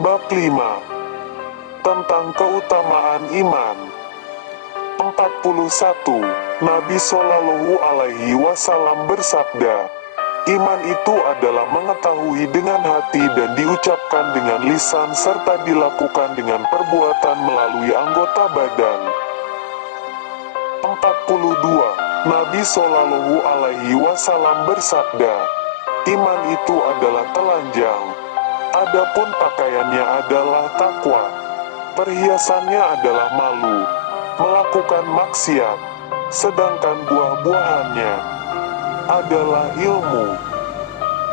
Bab 5. Tentang keutamaan iman. 41. Nabi Shallallahu Alaihi Wasallam bersabda, iman itu adalah mengetahui dengan hati dan diucapkan dengan lisan serta dilakukan dengan perbuatan melalui anggota badan. 42. Nabi Shallallahu Alaihi Wasallam bersabda, iman itu adalah telanjang, adapun pakaiannya adalah takwa, perhiasannya adalah malu, melakukan maksiat, sedangkan buah-buahannya adalah ilmu.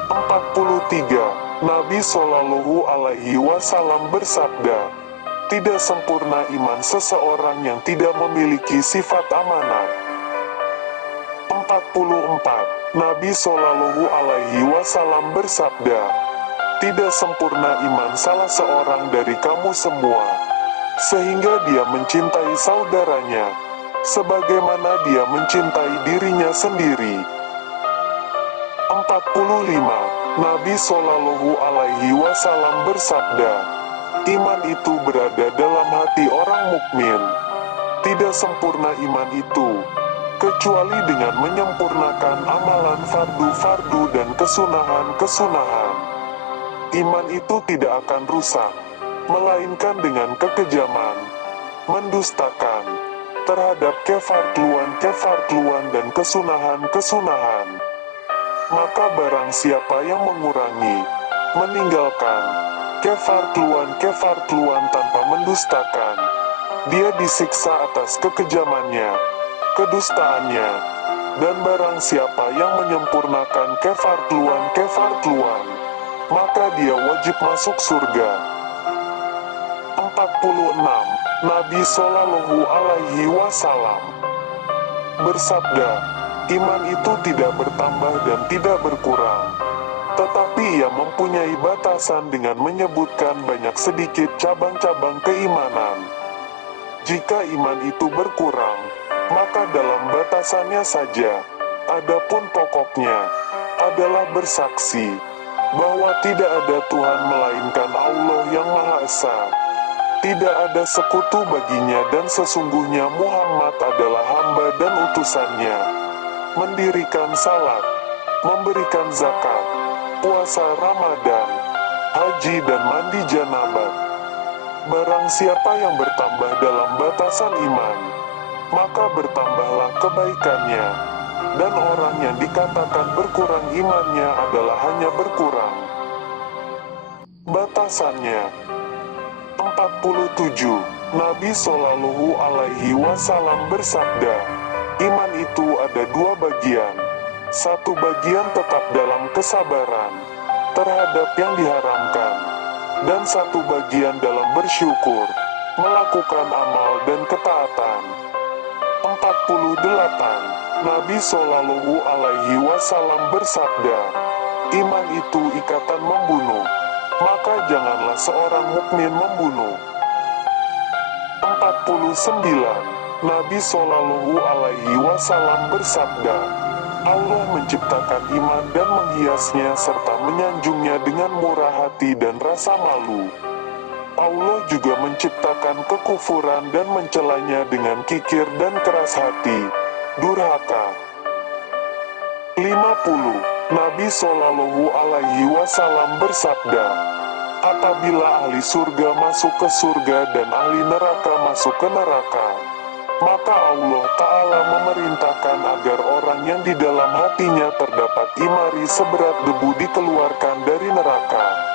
43. Nabi Shallallahu Alaihi Wasallam bersabda, tidak sempurna iman seseorang yang tidak memiliki sifat amanat. 44. Nabi Shallallahu Alaihi Wasallam bersabda, tidak sempurna iman salah seorang dari kamu semua, sehingga dia mencintai saudaranya sebagaimana dia mencintai dirinya sendiri. 45. Nabi Shallallahu Alaihi Wasallam bersabda, iman itu berada dalam hati orang mukmin. Tidak sempurna iman itu kecuali dengan menyempurnakan amalan fardu-fardu dan kesunahan-kesunahan. Iman itu tidak akan rusak, melainkan dengan kekejaman, mendustakan terhadap kefarduan dan kesunahan-kesunahan. Maka barang siapa yang mengurangi, meninggalkan kefarduan tanpa mendustakan, dia disiksa atas kekejamannya, kedustaannya. Dan barang siapa yang menyempurnakan kefarduan, maka dia wajib masuk surga. 46. Nabi Shallallahu Alaihi Wasallam bersabda, iman itu tidak bertambah dan tidak berkurang, tetapi ia mempunyai batasan dengan menyebutkan banyak sedikit cabang-cabang keimanan. Jika iman itu berkurang, maka dalam batasannya saja. Adapun pokoknya adalah bersaksi bahwa tidak ada Tuhan melainkan Allah yang Maha Esa. Tidak ada sekutu baginya dan sesungguhnya Muhammad adalah hamba dan utusannya. Mendirikan salat, memberikan zakat, puasa Ramadan, haji dan mandi janabat. Barang siapa yang bertambah dalam batasan iman, maka bertambahlah kebaikannya, dan orang yang dikatakan berkurang imannya adalah hanya berkurang batasannya. 47. Nabi Shallallahu Alaihi Wasallam bersabda, iman itu ada dua bagian. Satu bagian tetap dalam kesabaran terhadap yang diharamkan, dan satu bagian dalam bersyukur, melakukan amal dan ketaatan. 48. Nabi Shallallahu Alaihi Wasallam bersabda, iman itu ikatan membunuh, maka janganlah seorang mukmin membunuh. 49. Nabi Shallallahu Alaihi Wasallam bersabda, Allah menciptakan iman dan menghiasnya serta menyanjungnya dengan murah hati dan rasa malu. Allah juga menciptakan kekufuran dan mencelanya dengan kikir dan keras hati, durhaka. 50. Nabi Shallallahu Alaihi Wasallam bersabda, apabila ahli surga masuk ke surga dan ahli neraka masuk ke neraka, maka Allah Ta'ala memerintahkan agar orang yang di dalam hatinya terdapat imari seberat debu dikeluarkan dari neraka.